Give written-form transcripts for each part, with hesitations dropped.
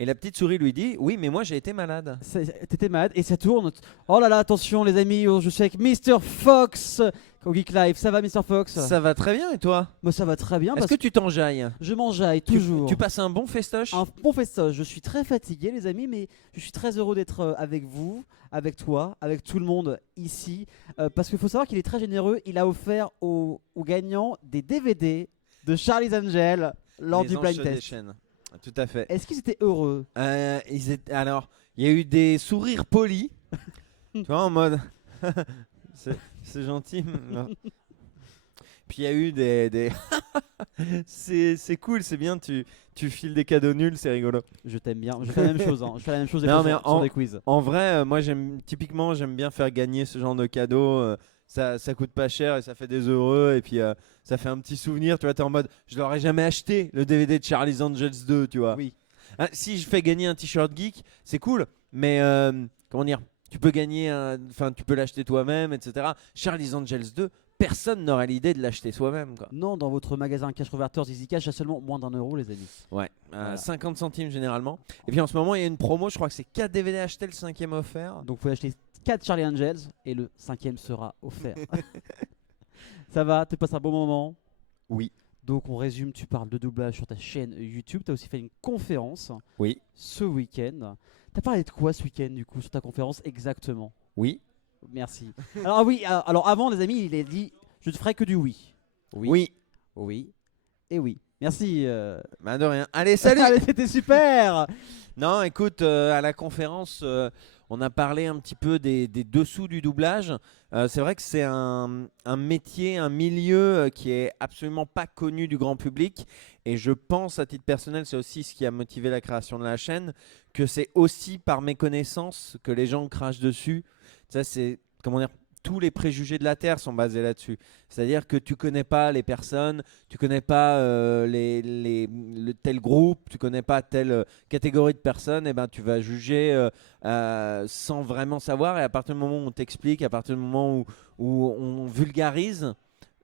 Et la petite souris lui dit oui, mais moi j'ai été malade. T'étais malade et ça tourne. Oh là là, attention les amis, je suis avec Mr. Fox au Geek Live. Ça va, Mr. Fox? Ça va très bien et toi? Moi, ça va très bien Est-ce parce que que tu t'enjailles? je m'enjaille toujours. Tu passes un bon festoche? Un bon festoche. Je suis très fatigué, les amis, mais je suis très heureux d'être avec vous, avec toi, avec tout le monde ici. Parce qu'il faut savoir qu'il est très généreux. Il a offert aux gagnants des DVD de Charlie's Angel lors Les du anges blind se test. déchaînent. Tout à fait. Est-ce qu'ils étaient heureux? Alors, il y a eu des sourires polis. Tu vois, en mode. c'est gentil. Puis il y a eu des... c'est cool, c'est bien, tu files des cadeaux nuls, c'est rigolo. Je t'aime bien. Je fais la même chose. Hein. Je fais la même chose des Non, fois mais sur des quiz. En vrai, moi typiquement j'aime bien faire gagner ce genre de cadeaux. Ça coûte pas cher et ça fait des heureux. Et puis ça fait un petit souvenir. Tu vois, t'es en mode, je l'aurais jamais acheté le DVD de Charlie's Angels 2, tu vois. Oui. Ah, si je fais gagner un t-shirt geek, c'est cool. Mais comment dire, tu peux gagner, enfin tu peux l'acheter toi-même, etc. Charlie's Angels 2, personne n'aurait l'idée de l'acheter soi-même, quoi. Non, dans votre magasin Cash Converters Easy Cash, à seulement moins d'1 euro, les amis. Ouais, Voilà. 50 centimes généralement. Et puis en ce moment, il y a une promo, je crois que c'est 4 DVD achetés, le 5e offert. Donc, vous pouvez acheter 4 Charlie Angels et le 5e sera offert. Ça va, tu passes un bon moment? Oui. Donc, on résume, tu parles de doublage sur ta chaîne YouTube. Tu as aussi fait une conférence Oui. ce week-end. Tu as parlé de quoi ce week-end, du coup, sur ta conférence exactement? Oui. Merci. Alors, oui, alors avant, les amis, il a dit je ne ferai que du oui. Oui. Oui. Et oui. Merci. Bah de rien. Allez, salut. Allez, c'était super. Non, écoute, à la conférence, on a parlé un petit peu des dessous du doublage. C'est vrai que c'est un métier, un milieu qui est absolument pas connu du grand public. Et je pense, à titre personnel, c'est aussi ce qui a motivé la création de la chaîne, que c'est aussi par méconnaissance que les gens crachent dessus. Ça, c'est, comment dire, tous les préjugés de la Terre sont basés là-dessus. C'est-à-dire que tu connais pas les personnes, tu connais pas le tel groupe, tu connais pas telle catégorie de personnes, et ben tu vas juger sans vraiment savoir. Et à partir du moment où on t'explique, à partir du moment où on vulgarise,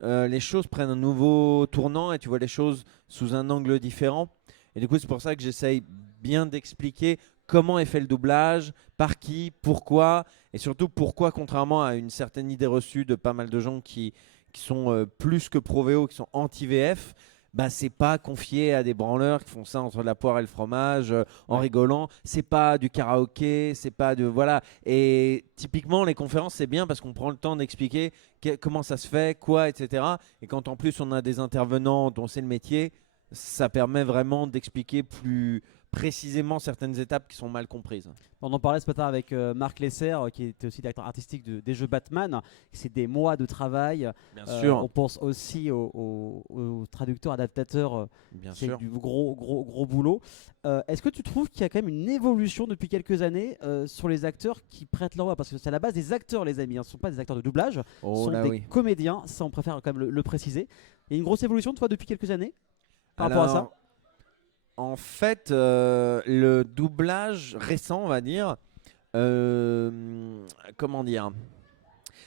les choses prennent un nouveau tournant et tu vois les choses sous un angle différent. Et du coup, c'est pour ça que j'essaye bien d'expliquer comment est fait le doublage, par qui, pourquoi, et surtout pourquoi, contrairement à une certaine idée reçue de pas mal de gens qui sont plus que pro-VO, qui sont anti-VF, bah, c'est pas confié à des branleurs qui font ça entre la poire et le fromage en rigolant. C'est pas du karaoké, c'est pas de. Voilà. Et typiquement, les conférences, c'est bien parce qu'on prend le temps d'expliquer comment ça se fait, quoi, etc. Et quand en plus on a des intervenants dont c'est le métier, ça permet vraiment d'expliquer plus précisément certaines étapes qui sont mal comprises. On en parlait ce matin avec Marc Lesser, qui était aussi directeur artistique des jeux Batman. C'est des mois de travail. Bien sûr. On pense aussi aux traducteurs, adaptateurs. Bien C'est sûr. du gros boulot. Est-ce que tu trouves qu'il y a quand même une évolution depuis quelques années sur les acteurs qui prêtent leur voix? Parce que c'est à la base des acteurs, les amis. Ce ne sont pas des acteurs de doublage. Ce Oh sont là des oui. comédiens. Ça, on préfère quand même le préciser. Il y a une grosse évolution, toi, depuis quelques années par rapport à ça? En fait, le doublage récent, on va dire, comment dire,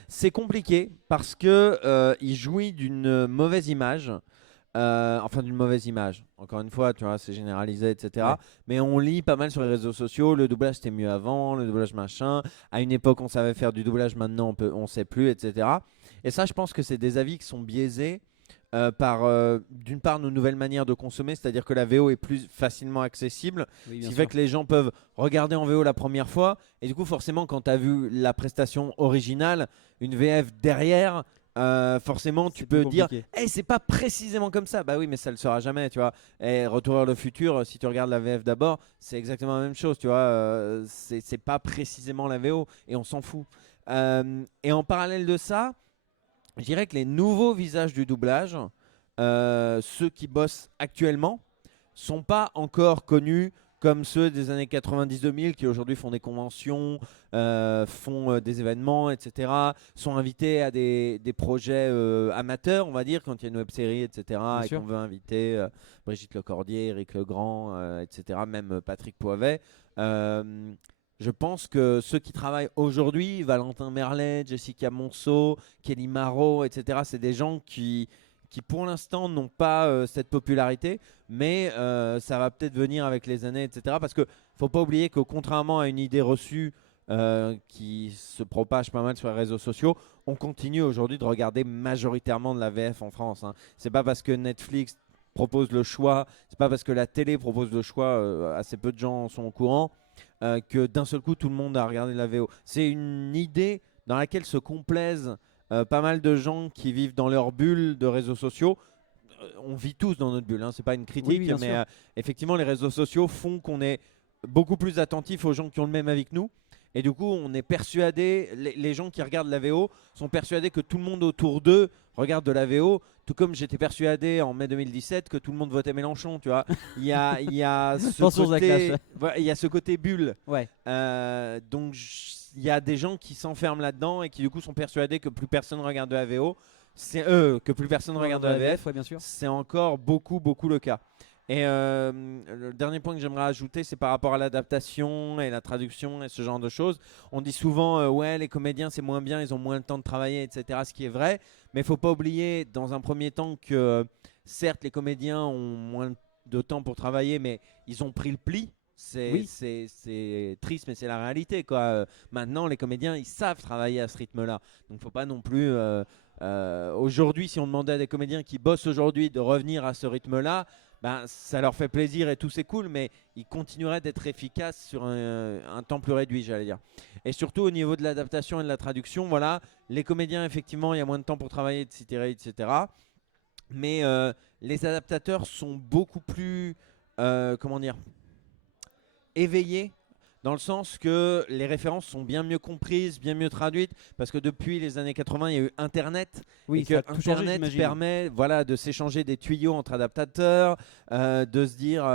c'est compliqué parce que il jouit d'une mauvaise image. Enfin, d'une mauvaise image. Encore une fois, tu vois, c'est généralisé, etc. Ouais. Mais on lit pas mal sur les réseaux sociaux. Le doublage c'était mieux avant, le doublage machin. À une époque, on savait faire du doublage, maintenant on sait plus, etc. Et ça, je pense que c'est des avis qui sont biaisés par d'une part nos nouvelles manières de consommer, c'est-à-dire que la VO est plus facilement accessible, Oui, ce bien qui sûr. fait que les gens peuvent regarder en VO la première fois, et du coup forcément quand tu as vu la prestation originale, une VF derrière, forcément tu C'est plus peux dire compliqué. hey, c'est pas précisément comme ça, bah oui mais ça le sera jamais, tu vois. Et Retour vers le futur, si tu regardes la VF d'abord, c'est exactement la même chose, tu vois, c'est pas précisément la VO et on s'en fout. Et en parallèle de ça, je dirais que les nouveaux visages du doublage, ceux qui bossent actuellement, sont pas encore connus comme ceux des années 90-2000 qui aujourd'hui font des conventions, font des événements, etc. Sont invités à des projets amateurs, on va dire, quand il y a une web série, etc. Bien Et sûr. qu'on veut inviter Brigitte Lecordier, Éric Legrand, etc. Même Patrick Poivet. Je pense que ceux qui travaillent aujourd'hui, Valentin Merlet, Jessica Monceau, Kelly Marot, etc., c'est des gens qui pour l'instant n'ont pas cette popularité, mais ça va peut-être venir avec les années, etc. Parce que faut pas oublier que contrairement à une idée reçue qui se propage pas mal sur les réseaux sociaux, on continue aujourd'hui de regarder majoritairement de la VF en France. Hein. C'est pas parce que Netflix propose le choix, c'est pas parce que la télé propose le choix, assez peu de gens sont au courant, que d'un seul coup tout le monde a regardé la VO. C'est une idée dans laquelle se complaisent pas mal de gens qui vivent dans leur bulle de réseaux sociaux. On vit tous dans notre bulle, hein, c'est pas une critique, bien mais sûr. effectivement les réseaux sociaux font qu'on est beaucoup plus attentif aux gens qui ont le même avis que nous. Et du coup, on est persuadé, les gens qui regardent la VO sont persuadés que tout le monde autour d'eux regarde de la VO, tout comme j'étais persuadé en mai 2017 que tout le monde votait Mélenchon, tu vois. Il y a ce Attention, Zach côté, Lash. voilà, il y a ce côté bulle. Ouais. Donc il y a des gens qui s'enferment là-dedans et qui du coup sont persuadés que plus personne regarde de la VO, c'est que plus personne regarde de la VF. Ouais, bien sûr. C'est encore beaucoup le cas. Et le dernier point que j'aimerais ajouter, c'est par rapport à l'adaptation et la traduction et ce genre de choses. On dit souvent, ouais, les comédiens, c'est moins bien, ils ont moins de temps de travailler, etc. Ce qui est vrai. Mais il ne faut pas oublier, dans un premier temps, que certes, les comédiens ont moins de temps pour travailler, mais ils ont pris le pli. Oui. C'est triste, mais c'est la réalité, quoi. Maintenant, les comédiens, ils savent travailler à ce rythme-là. Donc, il ne faut pas non plus... aujourd'hui, si on demandait à des comédiens qui bossent aujourd'hui de revenir à ce rythme-là, ben, ça leur fait plaisir et tout c'est cool, mais ils continueraient d'être efficaces sur un temps plus réduit, j'allais dire. Et surtout au niveau de l'adaptation et de la traduction, voilà, les comédiens, effectivement, il y a moins de temps pour travailler, etc. Mais les adaptateurs sont beaucoup plus, comment dire, éveillés, dans le sens que les références sont bien mieux comprises, bien mieux traduites, parce que depuis les années 80, il y a eu Internet, Oui, et que ça a tout changé, Internet j'imagine. permet, voilà, de s'échanger des tuyaux entre adaptateurs, de se dire,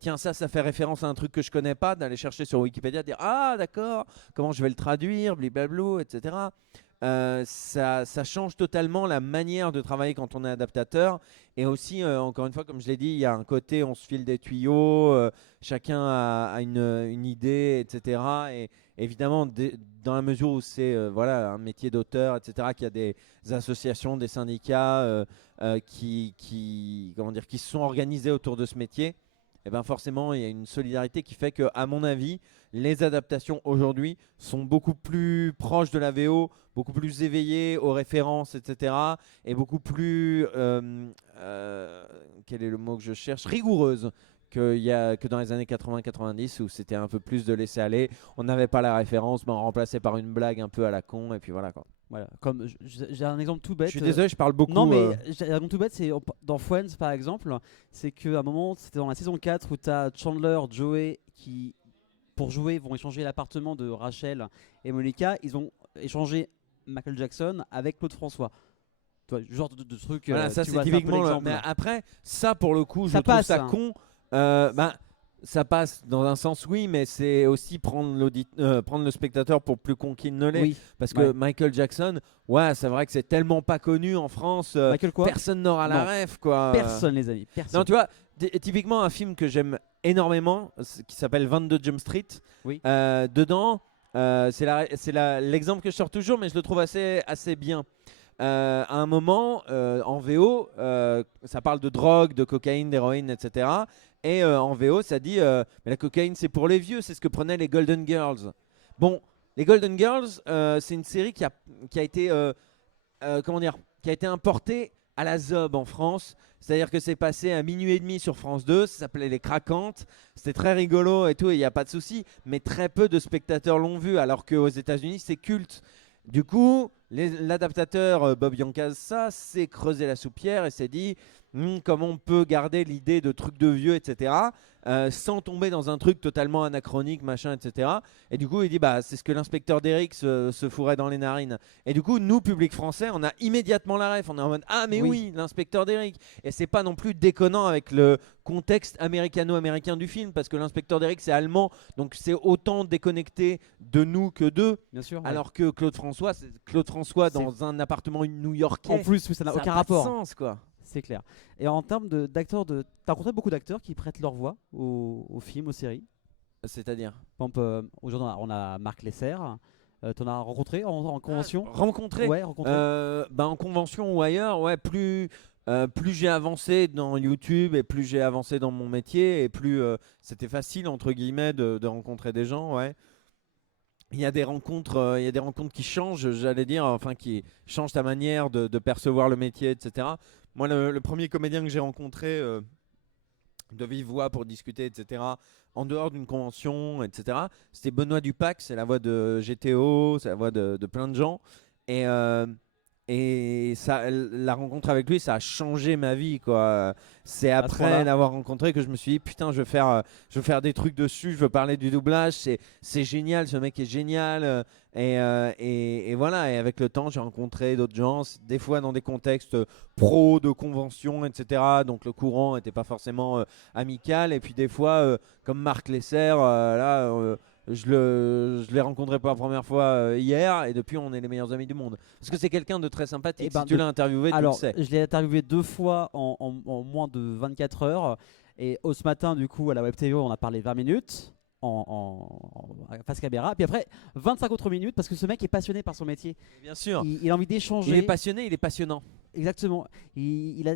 tiens, ça fait référence à un truc que je connais pas, d'aller chercher sur Wikipédia, de dire, ah d'accord, comment je vais le traduire, bliblablou, etc. Ça change totalement la manière de travailler quand on est adaptateur. Et aussi, encore une fois, comme je l'ai dit, il y a un côté, on se file des tuyaux, chacun a une idée, etc. Et évidemment, dans la mesure où c'est voilà, un métier d'auteur, etc., qu'il y a des associations, des syndicats comment dire, qui se sont organisés autour de ce métier, et ben forcément, il y a une solidarité qui fait que, à mon avis, les adaptations aujourd'hui sont beaucoup plus proches de la VO, beaucoup plus éveillées aux références, etc. Et beaucoup plus, quel est le mot que je cherche, rigoureuses que dans les années 80-90 où c'était un peu plus de laisser aller. On n'avait pas la référence, mais on remplaçait par une blague un peu à la con, et puis voilà quoi. Voilà. Comme j'ai un exemple tout bête. Je suis désolé, je parle beaucoup. Non, mais j'ai un exemple tout bête, c'est dans Friends par exemple, c'est qu'à un moment, c'était dans la saison 4 où tu as Chandler, Joey qui, pour jouer, vont échanger l'appartement de Rachel et Monica. Ils ont échangé Michael Jackson avec Claude François. Tu vois, genre de truc. Voilà, ça tu c'est vois, un peu typiquement. l'exemple. Mais après, ça pour le coup, je Ça trouve passe, ça hein. con. Ben, ça passe dans un sens, oui, mais c'est aussi prendre le spectateur pour plus con qu'il ne l'est. Oui. Parce que Ouais. Michael Jackson, ouais, c'est vrai que c'est tellement pas connu en France. Michael quoi? Personne n'aura la Non. ref, quoi. Personne, les amis. Personne. Non, tu vois, typiquement un film que j'aime énormément, qui s'appelle 22 Jump Street. Oui. Dedans, c'est l'exemple que je sors toujours, mais je le trouve assez bien. À un moment, en VO, ça parle de drogue, de cocaïne, d'héroïne, etc. Et en VO, ça dit mais la cocaïne, c'est pour les vieux, c'est ce que prenaient les Golden Girls. Bon, les Golden Girls, c'est une série qui a été, comment dire, qui a été importée à la ZOB en France. C'est-à-dire que c'est passé à minuit et demi sur France 2, ça s'appelait Les Craquantes, c'était très rigolo et tout, il n'y a pas de souci, mais très peu de spectateurs l'ont vu, alors qu'aux États-Unis, c'est culte. Du coup, l'adaptateur Bob Yancasa s'est creusé la soupière et s'est dit comment on peut garder l'idée de trucs de vieux, etc., sans tomber dans un truc totalement anachronique, machin, etc. Et du coup, il dit bah c'est ce que l'inspecteur d'Eric se fourrait dans les narines. Et du coup, nous, public français, on a immédiatement la ref. On est en mode ah mais oui, l'inspecteur d'Eric. Et c'est pas non plus déconnant avec le contexte américano-américain du film, parce que l'inspecteur d'Eric c'est allemand, donc c'est autant déconnecté de nous que d'eux. Bien sûr. Alors que Claude François, c'est Claude François dans un appartement new-yorkais. En plus, ça n'a ça aucun a rapport. pas de sens, quoi. C'est clair. Et en termes d'acteurs, t'as rencontré beaucoup d'acteurs qui prêtent leur voix aux films, aux séries. C'est-à-dire Par exemple, aujourd'hui on a Marc Lesser. T'en as rencontré en convention? rencontré. Ouais, rencontré. En convention ou ailleurs, ouais, plus plus j'ai avancé dans YouTube et plus j'ai avancé dans mon métier et plus c'était facile entre guillemets de rencontrer des gens. Ouais. Il y a des rencontres qui changent, j'allais dire, enfin qui changent ta manière de percevoir le métier, etc. Moi, le premier comédien que j'ai rencontré de vive voix pour discuter, etc., en dehors d'une convention, etc., c'était Benoît Dupac, c'est la voix de GTO, c'est la voix de plein de gens. Et, ça, la rencontre avec lui, ça a changé ma vie, quoi. C'est À ce point-là. après l'avoir rencontré que je me suis dit, putain, je veux faire des trucs dessus, je veux parler du doublage, c'est génial, ce mec est génial. Et voilà, et avec le temps, j'ai rencontré d'autres gens, des fois dans des contextes pro, de convention, etc. Donc le courant n'était pas forcément amical. Et puis des fois, comme Marc Lesser, je l'ai rencontré pour la première fois hier, et depuis on est les meilleurs amis du monde. Parce que c'est quelqu'un de très sympathique. Eh ben, Si tu l'as interviewé, tu le Alors, sais. je l'ai interviewé 2 fois en moins de 24 heures. Et ce matin, du coup, à la Web TV, on a parlé 20 minutes face caméra. Puis après, 25 autres minutes parce que ce mec est passionné par son métier. Bien sûr. Il a envie Il est d'échanger. passionné, il est passionnant. Exactement. Il a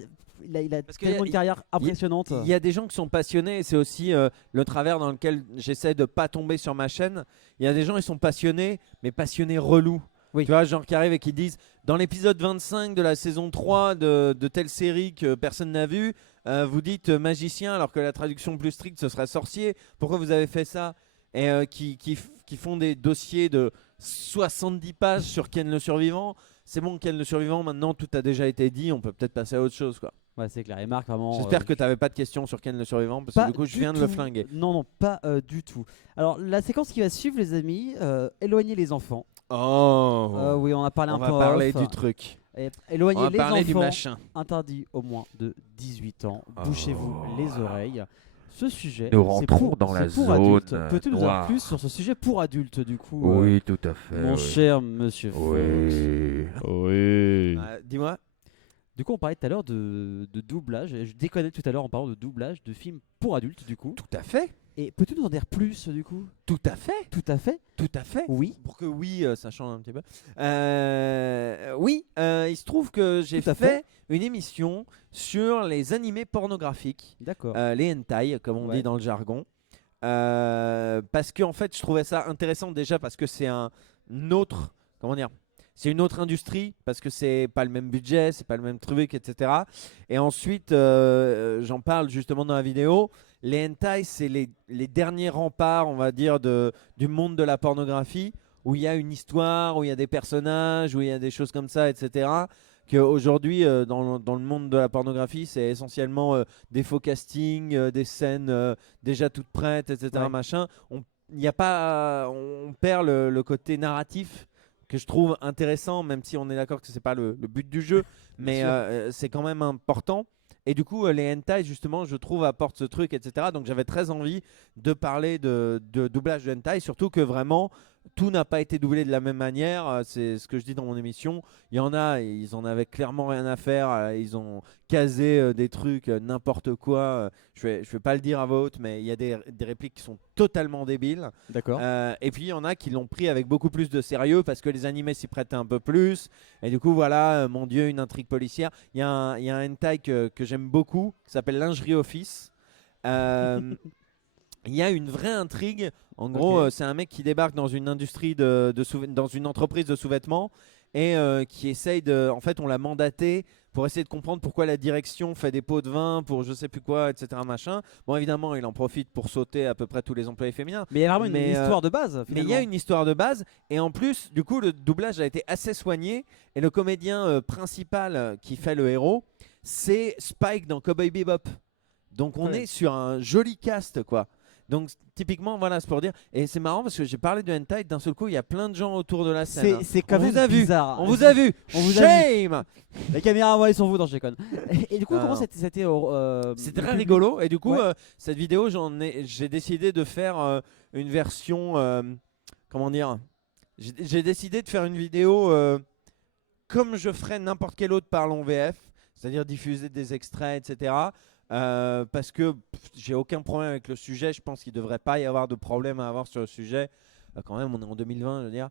Parce que tellement une carrière impressionnante. Il y a des gens qui sont passionnés, et c'est aussi le travers dans lequel j'essaie de pas tomber sur ma chaîne. Il y a des gens, ils sont passionnés, mais passionnés relous. Oui. Tu vois, genre qui arrivent et qui disent, dans l'épisode 25 de la saison 3 de telle série que personne n'a vu, vous dites magicien alors que la traduction plus stricte ce serait sorcier. Pourquoi vous avez fait ça? Et qui font des dossiers de 70 pages sur Ken le Survivant. C'est bon, Ken le Survivant, maintenant tout a déjà été dit, on peut peut-être passer à autre chose, quoi. Ouais, c'est clair. Et Marc, vraiment. J'espère que tu n'avais pas de questions sur Ken le Survivant, parce Pas que du coup je du viens de le tout. flinguer. Non, non, pas du tout. Alors, la séquence qui va suivre, les amis, éloigner les enfants. Oh, Oui, on a parlé on un va peu parler off. du truc. Et On éloigner va les parler du enfants machin. interdits au moins de 18 ans. Bouchez-vous les oreilles. Ce sujet, Nous c'est rentrons pour, dans la c'est pour zone adultes. Peux-tu nous dire noire. plus sur ce sujet pour adultes, du coup, Oui, tout à fait. mon oui. cher monsieur Fox? Oui. Oui. Dis-moi. Du coup, on parlait tout à l'heure de doublage. Et je déconnais tout à l'heure en parlant de doublage de films pour adultes, du coup. Tout à fait. Et peux-tu nous en dire plus, du coup? Tout à fait. Tout à fait. Tout à fait. Oui. Pour que oui, ça change un petit peu. Oui, il se trouve que j'ai Tout à fait fait. une émission sur les animés pornographiques, D'accord. les hentai, comme on Ouais. dit dans le jargon. Parce que en fait, je trouvais ça intéressant déjà parce que c'est un autre, comment dire, c'est une autre industrie parce que c'est pas le même budget, c'est pas le même truc, etc. Et ensuite, j'en parle justement dans la vidéo. Les hentai, c'est les derniers remparts, on va dire, du monde de la pornographie, où il y a une histoire, où il y a des personnages, où il y a des choses comme ça, etc. Qu'aujourd'hui, dans le monde de la pornographie, c'est essentiellement des faux castings, des scènes déjà toutes prêtes, etc. Ouais. Machin. On perd le côté narratif que je trouve intéressant, même si on est d'accord que c'est pas le but du jeu, mais sûr. c'est quand même important. Et du coup, les hentai, justement, je trouve, apportent ce truc, etc. Donc j'avais très envie de parler de doublage de hentai, surtout que vraiment, tout n'a pas été doublé de la même manière. C'est ce que je dis dans mon émission. Il y en a, ils en avaient clairement rien à faire. Ils ont casé des trucs, n'importe quoi. Je vais pas le dire à voix haute, mais il y a des répliques qui sont totalement débiles. D'accord. Et puis il y en a qui l'ont pris avec beaucoup plus de sérieux parce que les animés s'y prêtaient un peu plus. Et du coup, voilà, mon Dieu, une intrigue policière. Il y a un hentai que j'aime beaucoup qui s'appelle Lingerie Office. Euh, Il y a une vraie intrigue. En gros, Ok. c'est un mec qui débarque dans une industrie dans une entreprise de sous-vêtements et qui essaye de. En fait, on l'a mandaté pour essayer de comprendre pourquoi la direction fait des pots de vin pour je sais plus quoi, etc. Machin. Bon, évidemment, il en profite pour sauter à peu près tous les employés féminins. Mais il y a vraiment une Mais, histoire de base, Mais finalement. il y a une histoire de base et en plus, du coup, le doublage a été assez soigné et le comédien principal qui fait le héros, c'est Spike dans Cowboy Bebop. Donc on Ouais. est sur un joli cast, quoi. Donc typiquement, voilà, c'est pour dire. Et c'est marrant parce que j'ai parlé de hentai, d'un seul coup, il y a plein de gens autour de la scène. C'est quand On même vous a vu. bizarre. On vous a vu. On vous a Shame. Les caméras, moi, ils sont vous dans je déconne. Et du coup, comment Non. c'était C'était le très public? rigolo. Et du coup, Ouais. cette vidéo, j'ai décidé de faire une version. Comment dire? J'ai décidé de faire une vidéo comme je ferais n'importe quel autre parle en VF, c'est-à-dire diffuser des extraits, etc. Parce que j'ai aucun problème avec le sujet. Je pense qu'il ne devrait pas y avoir de problème à avoir sur le sujet. Quand même, on est en 2020, je veux dire.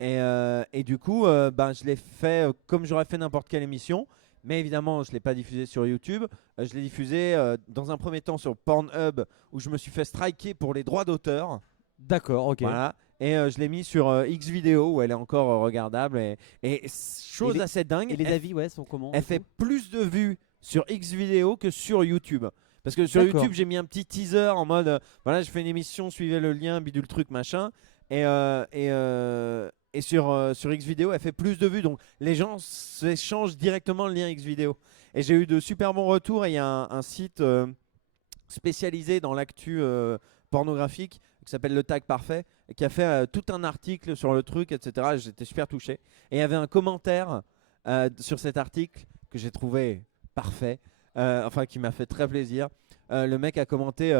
Et du coup, ben, je l'ai fait comme j'aurais fait n'importe quelle émission. Mais évidemment, je ne l'ai pas diffusé sur YouTube. Je l'ai diffusé dans un premier temps sur Pornhub, où je me suis fait striker pour les droits d'auteur. D'accord, ok. Voilà. Et je l'ai mis sur Xvideo, où elle est encore regardable. Et chose Et les- assez dingue, Et les avis, ouais, sont comment elle du fait coup plus de vues sur Xvideo que sur YouTube. Parce que sur D'accord. YouTube, j'ai mis un petit teaser en mode voilà, je fais une émission, suivez le lien, bidule truc, machin. Et sur Xvideo, elle fait plus de vues. Donc les gens s'échangent directement le lien Xvideo. Et j'ai eu de super bons retours. Et il y a un site spécialisé dans l'actu pornographique qui s'appelle Le Tag Parfait, et qui a fait tout un article sur le truc, etc. J'étais super touché. Et il y avait un commentaire sur cet article que j'ai trouvé parfait, enfin qui m'a fait très plaisir. Le mec a commenté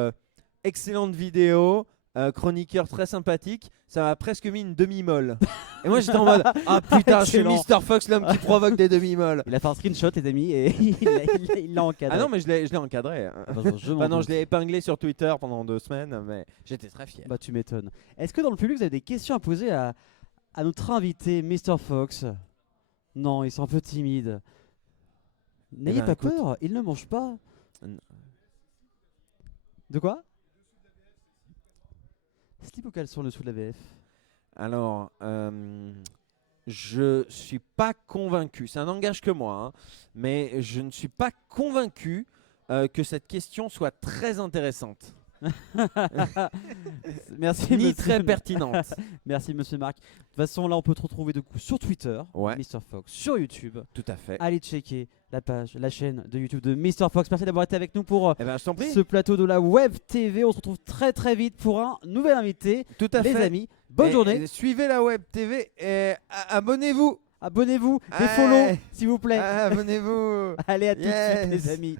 excellente vidéo, chroniqueur très sympathique, ça m'a presque mis une demi-molle. Et moi j'étais en mode ah putain, je suis Excellent. Mr. Fox, l'homme qui provoque des demi-molles. Il a fait un screenshot, les amis, et il l'a encadré. Ah non, mais je l'ai encadré. Ah bah, je m'en Enfin, non, doute. je l'ai épinglé sur Twitter pendant 2 semaines, mais j'étais très fier. Bah, tu m'étonnes. Est-ce que dans le public, vous avez des questions à poser à notre invité, Mr. Fox? Non, ils sont un peu timides. N'ayez ben, pas écoute. peur, ils ne mangent pas. N- De quoi? Slip ou caleçon en dessous de la VF? Alors, je suis pas convaincu. Ça n'engage que moi, hein, mais je ne suis pas convaincu que cette question soit très intéressante, Merci, ni monsieur. très pertinente. Merci, monsieur Marc. De toute façon, là, on peut te retrouver de coup sur Twitter, Ouais. Mr. Fox, sur YouTube. Tout à fait. Allez checker la chaîne de YouTube de Mr. Fox. Merci d'avoir été avec nous pour Eh ben, je t'en prie. ce plateau de la Web TV. On se retrouve très très vite pour un nouvel invité. Tout à Les fait. amis, bonne Et journée. suivez la Web TV et abonnez-vous. Abonnez-vous, des Ouais. follow, s'il vous plaît. Abonnez-vous. Allez, à tout de Yes. suite, les amis.